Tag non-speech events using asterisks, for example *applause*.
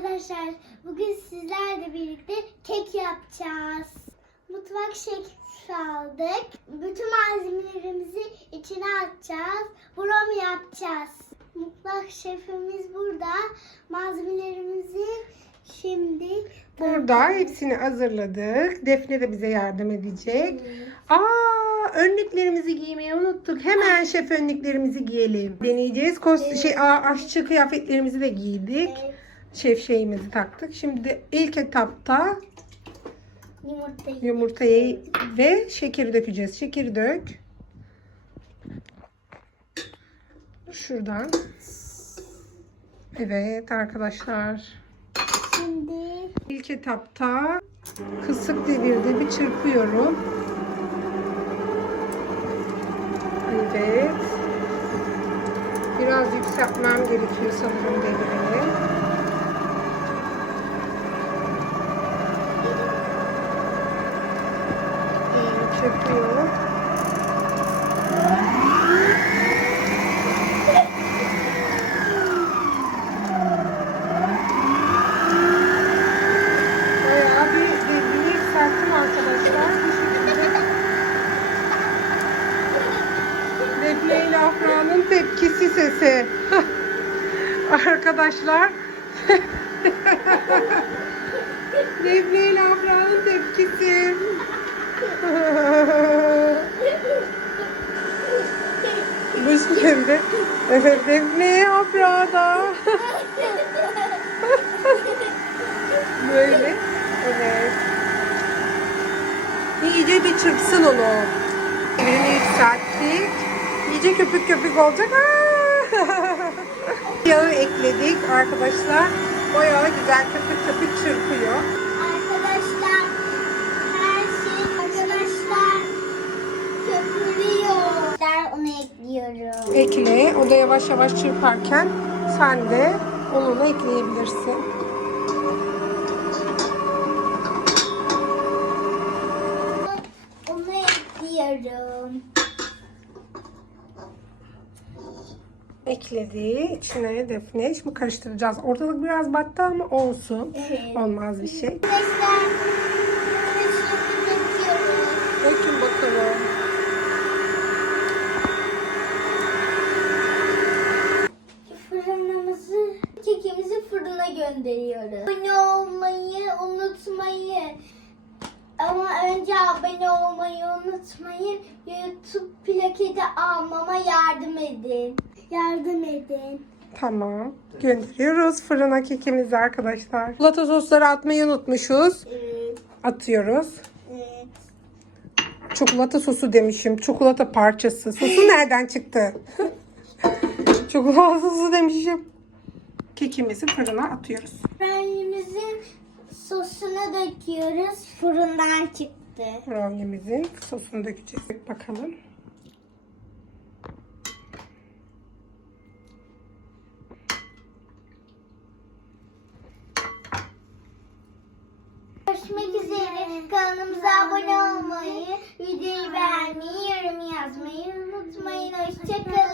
Arkadaşlar bugün sizlerle birlikte kek yapacağız. Mutfak şekli aldık. Bütün malzemelerimizi içine atacağız. Brom yapacağız. Mutfak şefimiz burada. Malzemelerimizi şimdi Burada hepsini hazırladık. Defne de bize yardım edecek. Aa, önlüklerimizi giymeyi unuttuk. Hemen şef önlüklerimizi giyelim. Deneyeceğiz. Kos şey aa, aşçı kıyafetlerimizi de giydik. Evet, Şef şeyimizi taktık. Şimdi ilk etapta yumurtayı yumurtayı ve şekeri dökeceğiz. Şekeri dök. Şuradan. Evet arkadaşlar. şimdi İlk etapta kısık devirde bir çırpıyorum. Evet. Biraz yükseltmem gerekiyor sanırım devirini. Evet, çırpıyor. Bayağı bir devrini yükselttim arkadaşlar. Bu şekilde. Defne ile Afra'nın tepkisi sesi. *laughs* arkadaşlar. *laughs* Defne ile Afra'nın tepkisi. Şimdi. Evet Defne Afra'da. Böyle. Evet. İyice bir çırpsın onu. Birini yükselttik. İyice köpük köpük olacak. Yağı ekledik arkadaşlar. Bayağı güzel köpük köpük çırpıyor. arkadaşlar her şey arkadaşlar köpürüyor. Ben onu ekliyorum. Ekle. O da yavaş yavaş çırparken sen de onu da ekleyebilirsin. Onu ekliyorum. Ekledi. İçine defne. Şimdi karıştıracağız. Ortalık biraz battı ama olsun. Evet. Olmaz bir şey. Arkadaşlar karıştırıp. Dökün bakalım. Fırınımızı, kekimizi fırına gönderiyoruz. Abone olmayı unutmayın. Ama önce abone olmayı unutmayın. YouTube plaketi almama yardım edin. Yardım edin. Tamam. Gönderiyoruz fırına kekimizi arkadaşlar. Çikolata sosları atmayı unutmuşuz. Evet, Atıyoruz. evet. Çikolata sosu demişim. Çikolata parçası. Sosu *laughs* nereden çıktı? Çikolata sosu demişim. Kekimizi fırına atıyoruz. Rengimizin sosunu döküyoruz. Fırından çıktı. Brownie'mizin sosunu dökeceğiz. Bakalım. Görüşmek üzere. Kanalımıza abone olmayı, videoyu beğenmeyi, yorum yazmayı unutmayın. Hoşçakalın.